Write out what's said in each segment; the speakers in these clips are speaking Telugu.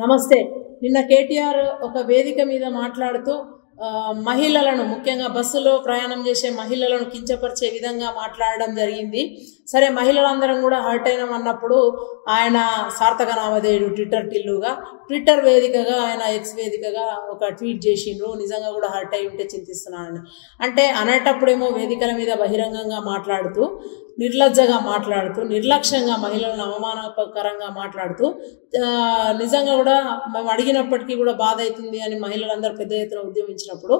నమస్తే. నిన్న కేటీఆర్ ఒక వేదిక మీద మాట్లాడుతూ మహిళలను ముఖ్యంగా బస్సులో ప్రయాణం చేసే మహిళలను కించపరిచే విధంగా మాట్లాడడం జరిగింది. సరే, మహిళలందరం కూడా హర్ట్ అయినాం అన్నప్పుడు ఆయన సార్థక నామధేయుడు ట్విట్టర్ వేదికగా ఆయన ఎక్స్ వేదికగా ఒక ట్వీట్ చేసిండ్రు. నిజంగా కూడా హర్ట్ అయి ఉంటే చింతిస్తున్నానని. అంటే అనేటప్పుడేమో వేదికల మీద బహిరంగంగా మాట్లాడుతూ, నిర్లజ్జగా మాట్లాడుతూ, నిర్లక్ష్యంగా మహిళలను అవమానకరంగా మాట్లాడుతూ, నిజంగా కూడా మేము అడిగినప్పటికీ కూడా బాధ అవుతుంది అని మహిళలందరూ పెద్ద ఎత్తున ఉద్యమించినప్పుడు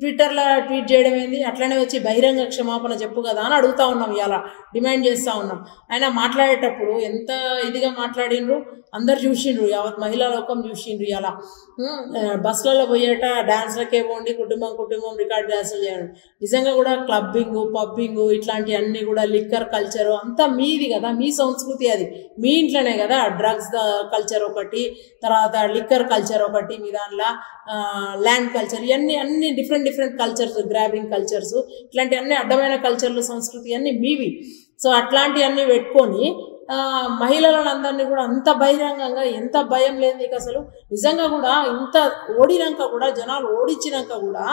ట్విట్టర్లో ట్వీట్ చేయడం ఏంది, అట్లనే వచ్చి బహిరంగ క్షమాపణ చెప్పు కదా అని అడుగుతూ ఉన్నాం, ఇలా డిమాండ్ చేస్తూ ఉన్నాం. ఆయన మాట్లాడేటప్పుడు ఎంత ఇదిగా మాట్లాడిండ్రు, అందరు చూసిండ్రు, యావత్ మహిళా లోకం చూసిండ్రు. ఇలా బస్సులలో పోయేట డ్యాన్స్లకే పోండి, కుటుంబం రికార్డ్ డ్యాన్సులు చేయండి. నిజంగా కూడా క్లబ్బింగు, పబ్బింగు ఇట్లాంటివన్నీ కూడా లిక్కర్ కల్చరు అంతా మీది కదా, మీ సంస్కృతి అది, మీ ఇంట్లోనే కదా. డ్రగ్స్ కల్చర్ ఒకటి, తర్వాత లిక్కర్ కల్చర్ ఒకటి, మీ దాంట్లో ల్యాండ్ కల్చర్, ఇవన్నీ అన్ని డిఫరెంట్ కల్చర్స్, గ్రాబింగ్ కల్చర్స్, ఇట్లాంటి అన్ని అడ్డమైన కల్చర్లు, సంస్కృతి అన్నీ మీవి. సో అట్లాంటివన్నీ పెట్టుకొని మహిళలను అందరినీ కూడా అంత బహిరంగంగా, ఎంత భయం లేదు నీకు అసలు? నిజంగా కూడా ఇంత ఓడినాక కూడా, జనాలు ఓడించినాక కూడా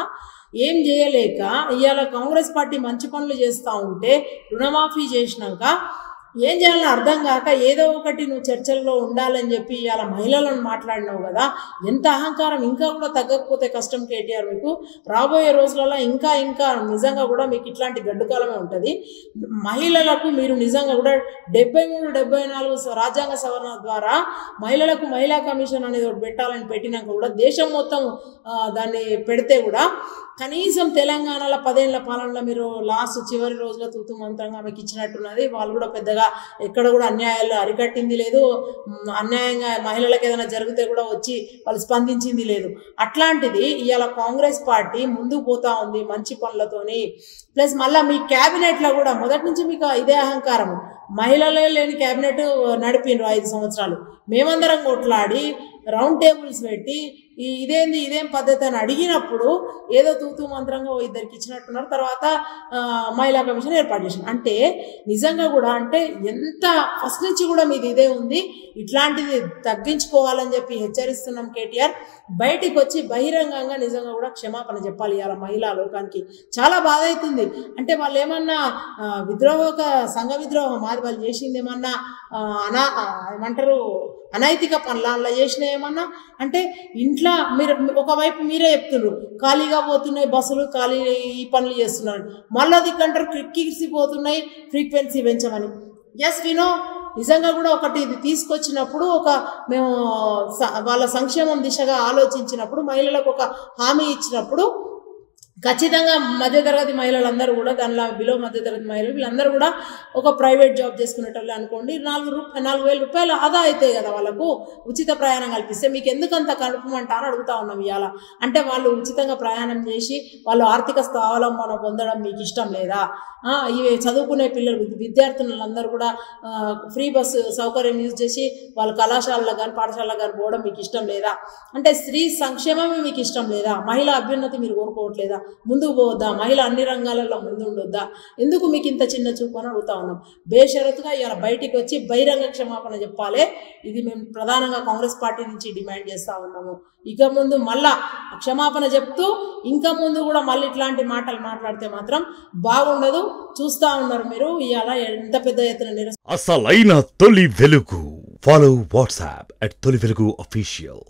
ఏం చేయలేక ఇవాళ కాంగ్రెస్ పార్టీ మంచి పనులు చేస్తూ ఉంటే, రుణమాఫీ చేసినాక ఏం చేయాలని అర్థం కాక ఏదో ఒకటి నువ్వు చర్చల్లో ఉండాలని చెప్పి ఇవాళ మహిళలను మాట్లాడినావు కదా. ఎంత అహంకారం! ఇంకా కూడా తగ్గకపోతే కష్టం కేటీఆర్. మీకు రాబోయే రోజులలో ఇంకా నిజంగా కూడా మీకు ఇట్లాంటి గడ్డుకాలమే ఉంటుంది. మహిళలకు మీరు నిజంగా కూడా 73, 74 రాజ్యాంగ సవరణ ద్వారా మహిళలకు మహిళా కమిషన్ అనేది ఒకటి పెట్టాలని పెట్టినాక కూడా దేశం మొత్తం దాన్ని పెడితే కూడా కనీసం తెలంగాణలో 10 ఏళ్ల పాలనలో మీరు లాస్ట్ చివరి రోజుల తూతు మంత్రంగా మీకు ఇచ్చినట్టున్నది. వాళ్ళు కూడా పెద్దగా ఎక్కడ కూడా అన్యాయాలు అరికట్టింది లేదు, అన్యాయంగా మహిళలకు ఏదైనా జరిగితే కూడా వచ్చి వాళ్ళు స్పందించింది లేదు. అట్లాంటిది ఇవాళ కాంగ్రెస్ పార్టీ ముందుకు పోతూ ఉంది మంచి పనులతోని. ప్లస్ మళ్ళీ మీ క్యాబినెట్లో కూడా మొదటి నుంచి మీకు ఇదే అహంకారం. మహిళలే లేని క్యాబినెట్ నడిపినరు 5 సంవత్సరాలు. మేమందరం కొట్లాడి రౌండ్ టేబుల్స్ పెట్టి ఇదేం పద్ధతి అని అడిగినప్పుడు ఏదో తూతూ మంత్రంగా ఇద్దరికి ఇచ్చినట్టున్నారు. తర్వాత మహిళా కమిషన్ ఏర్పాటు చేసింది. అంటే నిజంగా కూడా అంటే ఎంత ఫస్ట్ నుంచి కూడా మీది ఇదే ఉంది. ఇట్లాంటిది తగ్గించుకోవాలని చెప్పి హెచ్చరిస్తున్నాం కేటీఆర్. బయటికి వచ్చి బహిరంగంగా నిజంగా కూడా క్షమాపణ చెప్పాలి. ఇవాళ మహిళా లోకానికి చాలా బాధ అవుతుంది. అంటే వాళ్ళు ఏమన్నా సంఘ విద్రోహం మాది, వాళ్ళు చేసింది ఏమన్నా ఏమంటారు అనైతిక పనులు అలా చేసినా ఏమన్నా అంటే ఇంట్లో మీరు ఒకవైపు మీరే చెప్తున్నారు ఖాళీగా పోతున్నాయి బస్సులు, ఖాళీ ఈ పనులు చేస్తున్నారు, మళ్ళీ దిక్కంటారు కిక్కిసిపోతున్నాయి ఫ్రీక్వెన్సీ పెంచమని. ఎస్ వినో, నిజంగా కూడా ఒకటి ఇది తీసుకొచ్చినప్పుడు మేము వాళ్ళ సంక్షేమం దిశగా ఆలోచించినప్పుడు, మహిళలకు ఒక హామీ ఇచ్చినప్పుడు ఖచ్చితంగా మధ్యతరగతి మహిళలందరూ కూడా, దానిలో బిలో మధ్యతరగతి మహిళలు వీళ్ళందరూ కూడా ఒక ప్రైవేట్ జాబ్ చేసుకునేటోళ్ళు అనుకోండి, 4,000 రూపాయలు ఆదా అవుతాయి కదా వాళ్ళకు. ఉచిత ప్రయాణం కల్పిస్తే మీకు ఎందుకంత కలుపమంటారని అడుగుతా ఉన్నాం ఇవాళ. అంటే వాళ్ళు ఉచితంగా ప్రయాణం చేసి వాళ్ళు ఆర్థిక స్వావలంబన పొందడం మీకు ఇష్టం లేదా? ఇవి చదువుకునే విద్యార్థులందరూ కూడా ఫ్రీ బస్సు సౌకర్యం యూజ్ చేసి వాళ్ళ కళాశాలలో కానీ పాఠశాలలో కానీ పోవడం మీకు ఇష్టం లేదా? అంటే స్త్రీ సంక్షేమమే మీకు ఇష్టం లేదా? మహిళా అభ్యున్నతి మీరు కోరుకోవట్లేదా? ముందుకు పోవద్దా? మహిళ అన్ని రంగాలలో ముందు ఉండొద్దా? ఎందుకు మీకు ఇంత చిన్న చూపు అని అడుగుతా ఉన్నాం. బేషరతుగా ఇలా బయటికి వచ్చి బహిరంగ క్షమాపణ చెప్పాలి. ఇది మేము ప్రధానంగా కాంగ్రెస్ పార్టీ నుంచి డిమాండ్ చేస్తూ ఉన్నాము. ఇక ముందు మళ్ళా క్షమాపణ చెప్తూ ఇంకా ముందు కూడా మళ్ళీ ఇట్లాంటి మాటలు మాట్లాడితే మాత్రం బాగుండదు. చూస్తూ ఉన్నారు మీరు ఇవాళ ఎంత పెద్ద ఎత్తున అసలైన తొలి వెలుగు. ఫాలో వాట్సాప్ @తొలి వెలుగు official.